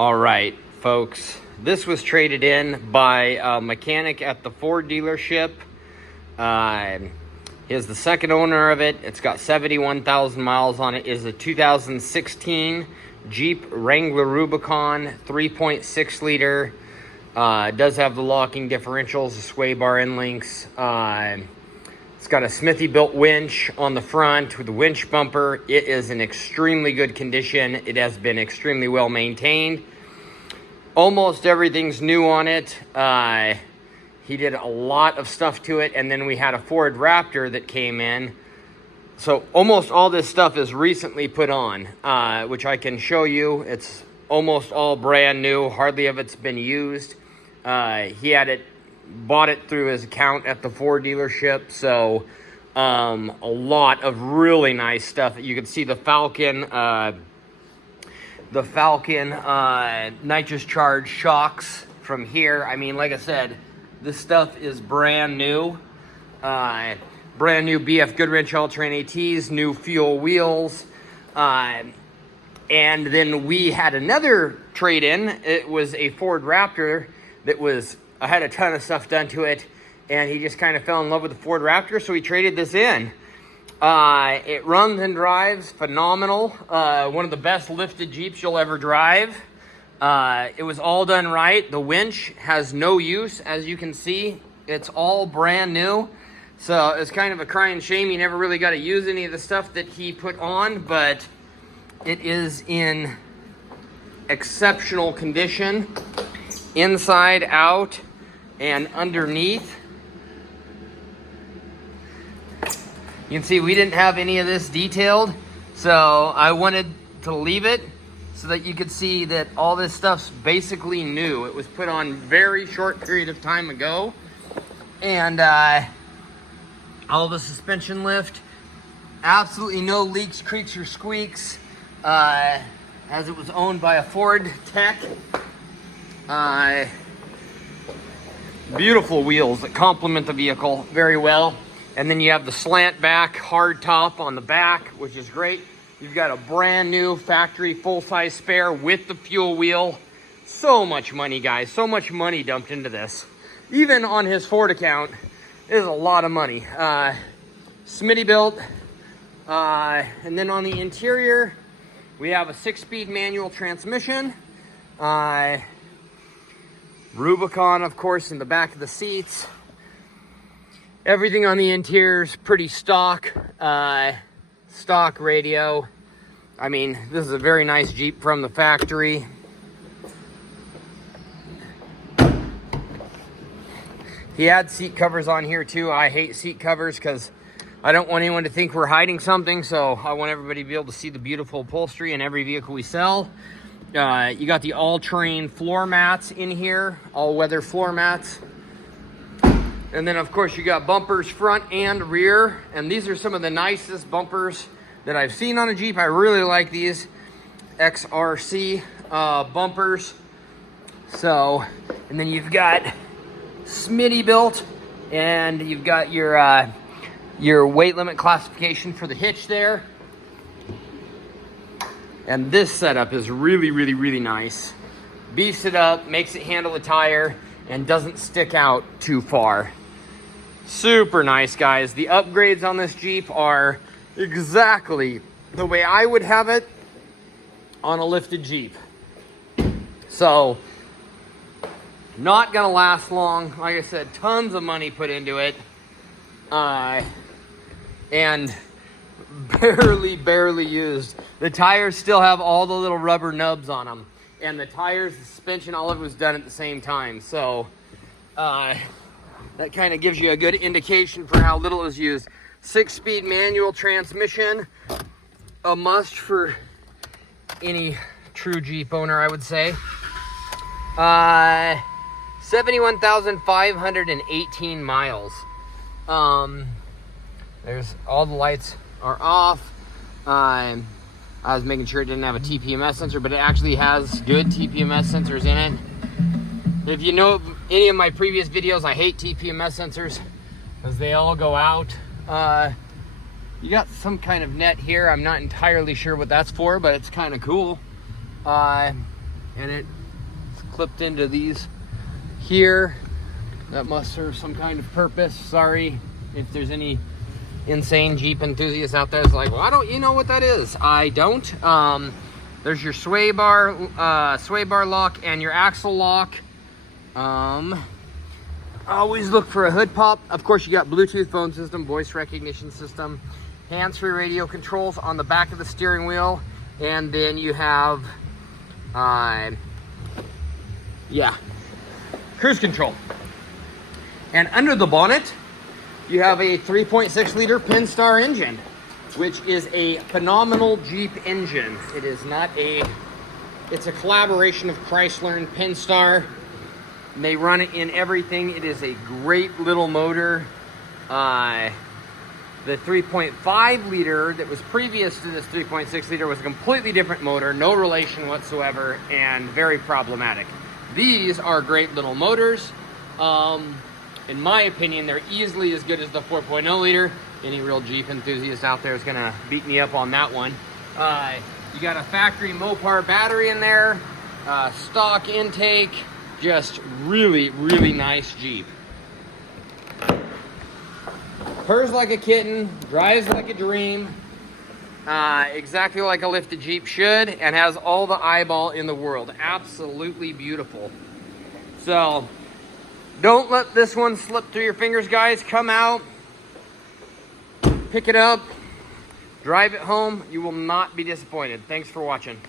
All right, folks, this was traded in by a mechanic at the Ford dealership. He's the second owner of it. It's got 71,000 miles on it. It is a 2016 Jeep Wrangler Rubicon, 3.6 liter. It does have the locking differentials, the sway bar end links. It's got a Smithy built winch on the front with the winch bumper. It is in extremely good condition. It has been extremely well maintained. Almost everything's new on it. He did a lot of stuff to it, and then we had a Ford Raptor that came in. So almost all this stuff is recently put on, which I can show you. It's almost all brand new. Hardly of it's been used. He had bought it through his account at the Ford dealership. So a lot of really nice stuff. You can see the Falcon nitrous charged shocks from here. I mean, like I said, this stuff is brand new. Brand new BF Goodwrench all-terrain ATs, new fuel wheels. And then we had another trade-in. It was a Ford Raptor that had a ton of stuff done to it, and he just kind of fell in love with the Ford Raptor, so he traded this in. It runs and drives phenomenal. One of the best lifted Jeeps you'll ever drive. It was all done right. The winch has no use, as you can see. It's all brand new. So it's kind of a crying shame he never really got to use any of the stuff that he put on, but it is in exceptional condition, inside, out, and underneath. You can see we didn't have any of this detailed, so I wanted to leave it so that you could see that all this stuff's basically new. It was put on very short period of time ago, and all the suspension lift, absolutely no leaks, creaks, or squeaks, as it was owned by a Ford tech. Beautiful wheels that complement the vehicle very well. And then you have the slant back, hard top on the back, which is great. You've got a brand new factory full-size spare with the fuel wheel. So much money, guys. So much money dumped into this. Even on his Ford account, it is a lot of money. Smitty built. And then on the interior, we have a 6-speed manual transmission. Rubicon, of course, in the back of the seats. Everything on the interior is pretty stock. Stock radio. I mean, this is a very nice Jeep from the factory. He had seat covers on here too. I hate seat covers because I don't want anyone to think we're hiding something. So I want everybody to be able to see the beautiful upholstery in every vehicle we sell. You got the all-terrain floor mats in here, all-weather floor mats. And then, of course, you got bumpers front and rear. And these are some of the nicest bumpers that I've seen on a Jeep. I really like these XRC bumpers. So, and then you've got Smitty built, and you've got your weight limit classification for the hitch there. And this setup is really, really, really nice. Beefs it up, makes it handle the tire, and doesn't stick out too far. Super nice, guys. The upgrades on this Jeep are exactly the way I would have it on a lifted Jeep. So, not gonna last long. Like I said, tons of money put into it. And barely used. The tires still have all the little rubber nubs on them. And the tires, the suspension, all of it was done at the same time. So, that kind of gives you a good indication for how little is used. 6-speed manual transmission, a must for any true Jeep owner, I would say. 71,518 miles. There's all the lights are off. I was making sure it didn't have a TPMS sensor, but it actually has good TPMS sensors in it. If you know any of my previous videos, I hate TPMS sensors because they all go out. You got some kind of net here. I'm not entirely sure what that's for, but it's kind of cool. and it's clipped into these here. That must serve some kind of purpose. Sorry if there's any insane Jeep enthusiasts out there that's like, why don't you know what that is? I don't. There's your sway bar lock and your axle lock. Always look for a hood pop. Of course, you got Bluetooth phone system, voice recognition system, hands-free radio controls on the back of the steering wheel, and then you have, cruise control. And under the bonnet, you have a 3.6 liter Pentastar engine, which is a phenomenal Jeep engine. It is not it's a collaboration of Chrysler and Pentastar. They run it in everything. It is a great little motor. The 3.5 liter that was previous to this 3.6 liter was a completely different motor, no relation whatsoever, and very problematic. These are great little motors. In my opinion, they're easily as good as the 4.0 liter. Any real Jeep enthusiast out there is gonna beat me up on that one. You got a factory Mopar battery in there, stock intake, just really, really nice Jeep. Purrs like a kitten, drives like a dream, exactly like a lifted Jeep should, and has all the eyeball in the world. Absolutely beautiful. So, don't let this one slip through your fingers, guys. Come out, pick it up, drive it home. You will not be disappointed. Thanks for watching.